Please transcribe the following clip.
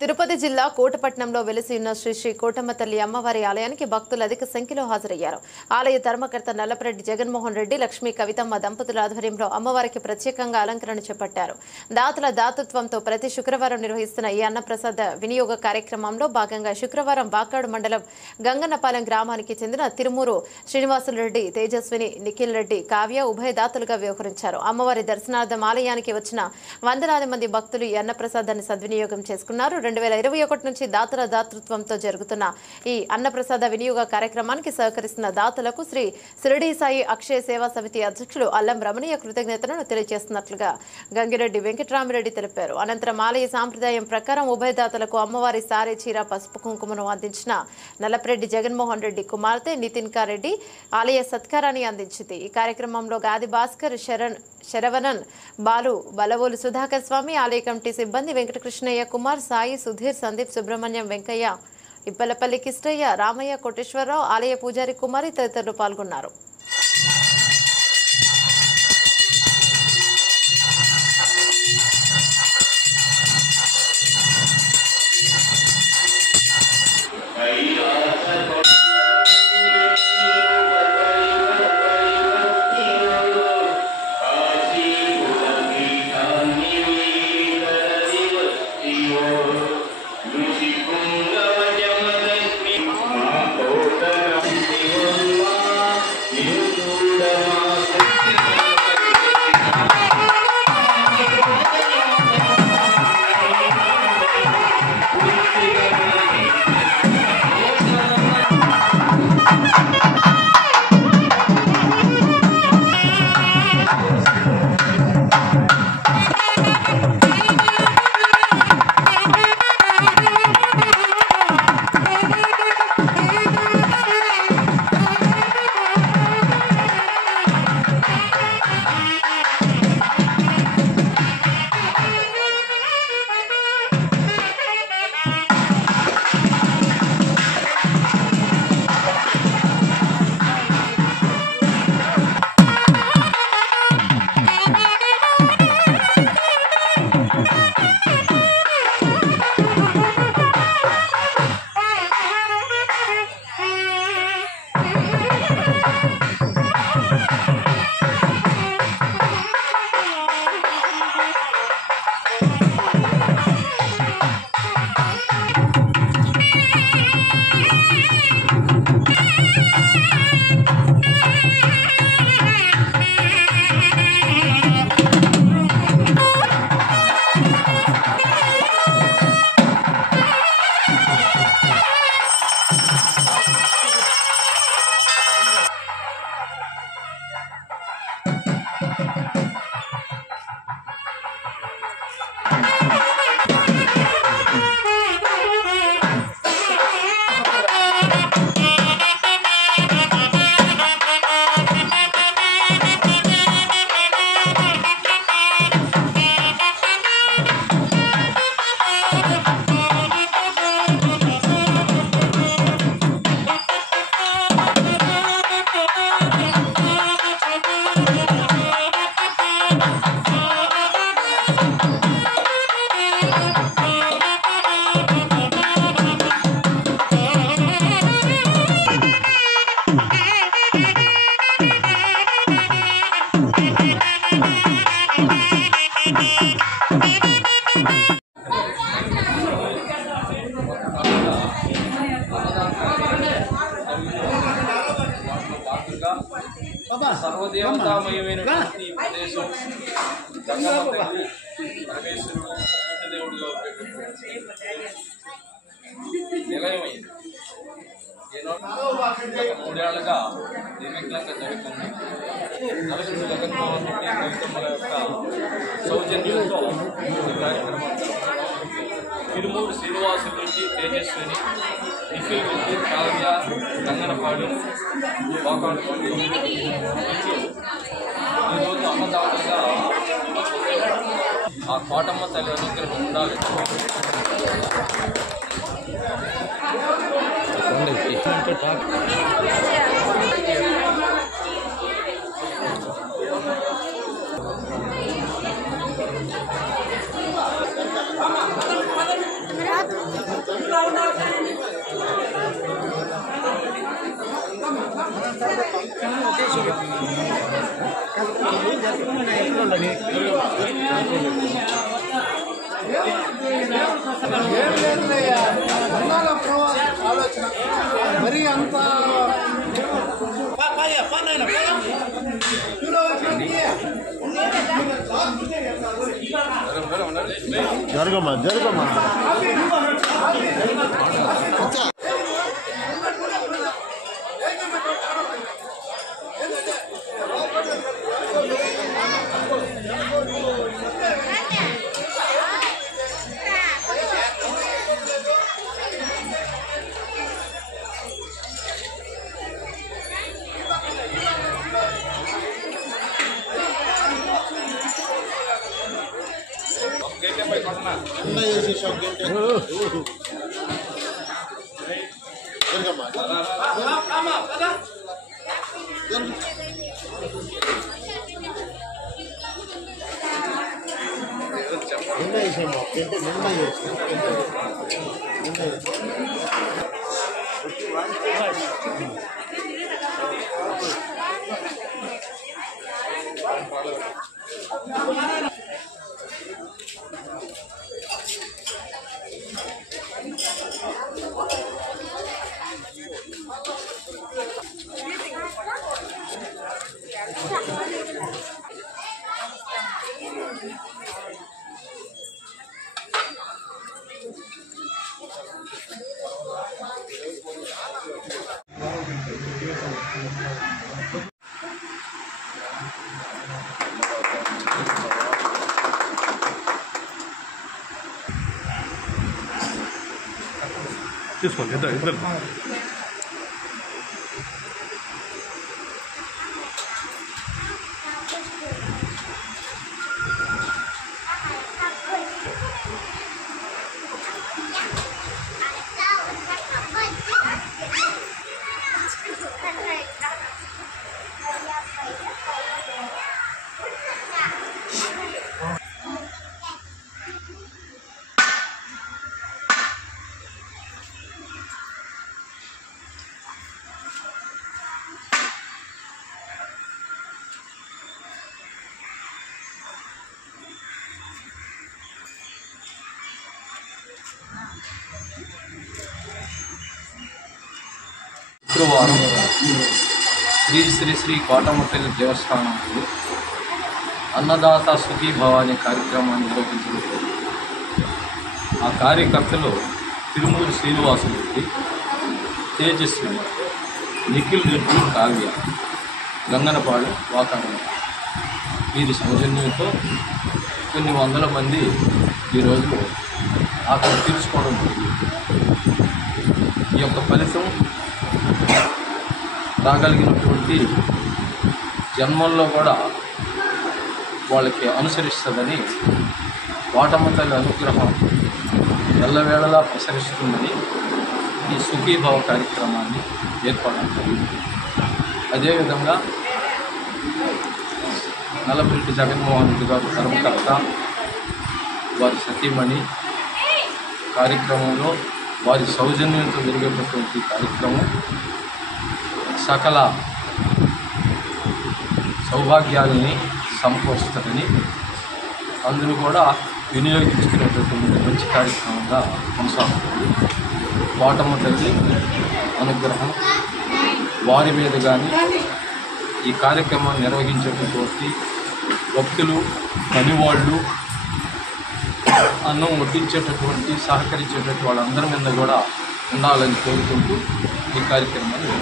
తిరుపతి జిల్లా కోటపట్నంలో వెలిసి ఉన్న శ్రీ శ్రీ కోటమ్మ తల్లి అమ్మవారి ఆలయానికి భక్తులు అధిక సంఖ్యలో హాజరయ్యారు. ఆలయ ధర్మకర్త నల్లపరెడ్డి జగన్మోహన్ రెడ్డి, లక్ష్మీ కవితమ్మ దంపతుల ఆధ్వర్యంలో అమ్మవారికి ప్రత్యేకంగా అలంకరణ చేపట్టారు. దాతల దాతృత్వంతో ప్రతి శుక్రవారం నిర్వహిస్తున్న ఈ అన్నప్రసాద వినియోగ కార్యక్రమంలో భాగంగా శుక్రవారం వాకాడు మండలం గంగన్నపాలెం గ్రామానికి చెందిన తిరుమూరు శ్రీనివాసులరెడ్డి, తేజస్విని, నిఖిల్ రెడ్డి, కావ్య ఉభయ దాతలుగా వ్యవహరించారు. అమ్మవారి దర్శనార్థం ఆలయానికి వచ్చిన వందలాది మంది భక్తులు ఈ అన్నప్రసాదాన్ని సద్వినియోగం చేసుకున్నారు. 2021 నుంచి దాతల దాతృత్వంతో జరుగుతున్న ఈ అన్నప్రసాద వినియోగ కార్యక్రమానికి సహకరిస్తున్న దాతలకు శ్రీ శిరిడి సాయి అక్షయ సేవా సమితి అధ్యక్షులు అల్లం రమణీయ కృతజ్ఞతలను తెలియజేస్తున్నట్లుగా గంగిరెడ్డి వెంకటరామిరెడ్డి తెలిపారు. అనంతరం ఆలయ సాంప్రదాయం ప్రకారం ఉభయ దాతలకు అమ్మవారి సారే చీర, పసుపు కుంకుమను అందించిన నల్లపరెడ్డి జగన్మోహన్ రెడ్డి కుమార్తె నితిన్కా రెడ్డి ఆలయ సత్కారాన్ని అందించింది. ఈ కార్యక్రమంలో గాది భాస్కర్, శరవణన్, బాలు, బలవోలు సుధాకర్ స్వామి, ఆలయ కమిటీ సిబ్బంది వెంకటకృష్ణయ్య, కుమార్, సాయి, సుధీర్, సందీప్, సుబ్రహ్మణ్యం, వెంకయ్య, ఇప్పలపల్లి కిష్టయ్య, రామయ్య, కోటేశ్వరరావు, ఆలయ పూజారి కుమారి తదితరులు పాల్గొన్నారు. సర్వదేవతామయమైనటువంటి ఈ ప్రదేశం గంగమ్మ తల్లి, పరమేశ్వరుడు, దేవుడిగా నిలయమైంది. ఏదో 3 ఏళ్లుగా నిర్విఘ్నంగా జరుగుతుంది. నలుగురు జగన్మోహన్ రెడ్డి, కవితమ్మల యొక్క సౌజన్యంతో ఈ కార్యక్రమం తిరుమూరు శ్రీనివాసులరెడ్డి, తేజస్విని, నిఖిల్ రెడ్డి, కావ్య, గంగనపాడు, వాకాడుపల్లి ఈరోజు అన్నదాతగా ఆ కోటమ్మ తల్లి అనుగ్రహం ఉండాలి. ఆలోచన మరీ అంత జరగమ్మా జరగమ్మా తీసుకోండి ఇద్దరు శుక్రవారం శ్రీ శ్రీ శ్రీ కోటమపల్లి దేవస్థానంలో అన్నదాత సుఖీభవ అనే కార్యక్రమాన్ని నిర్వహించడం. ఆ కార్యకర్తలు తిరుమూరి శ్రీనివాసుమూర్తి, తేజస్విని, నిఖిల్ రెడ్డి, కావ్య, గంగనపాడు, వాకాడు వీరి సౌజన్యంతో కొన్ని వందల మంది ఈరోజు ఆకలి తీర్చుకోవడం జరిగింది. ఈ యొక్క ఫలితం రాగలిగినటువంటి జన్మల్లో కూడా వాళ్ళకి అనుసరిస్తుందని, వాటమ్మ తల్లి అనుగ్రహం ఎల్లవేళలా ప్రసరిస్తుందని ఈ సుఖీభావ కార్యక్రమాన్ని ఏర్పాటు జరిగింది. అదేవిధంగా నల్లపరెడ్డి జగన్మోహన్ రెడ్డి గారు ధర్మకర్త, వారి సతీమణి కార్యక్రమంలో వారి సౌజన్యంతో జరిగేటటువంటి కార్యక్రమం సకల సౌభాగ్యాలని సమకూరుస్తుందని, అందరూ కూడా వినియోగించుకునేటటువంటి మంచి కార్యక్రమంగా కొనసాగుతుంది. వాటమ్మ తల్లి అనుగ్రహం వారి మీద కానీ ఈ కార్యక్రమాన్ని నిర్వహించేటటువంటి భక్తులు, పనివాళ్ళు, అన్నం వడ్డించేటటువంటి సహకరించేటటువంటి వాళ్ళందరి మీద కూడా ఉండాలని కోరుకుంటూ ఈ కార్యక్రమాన్ని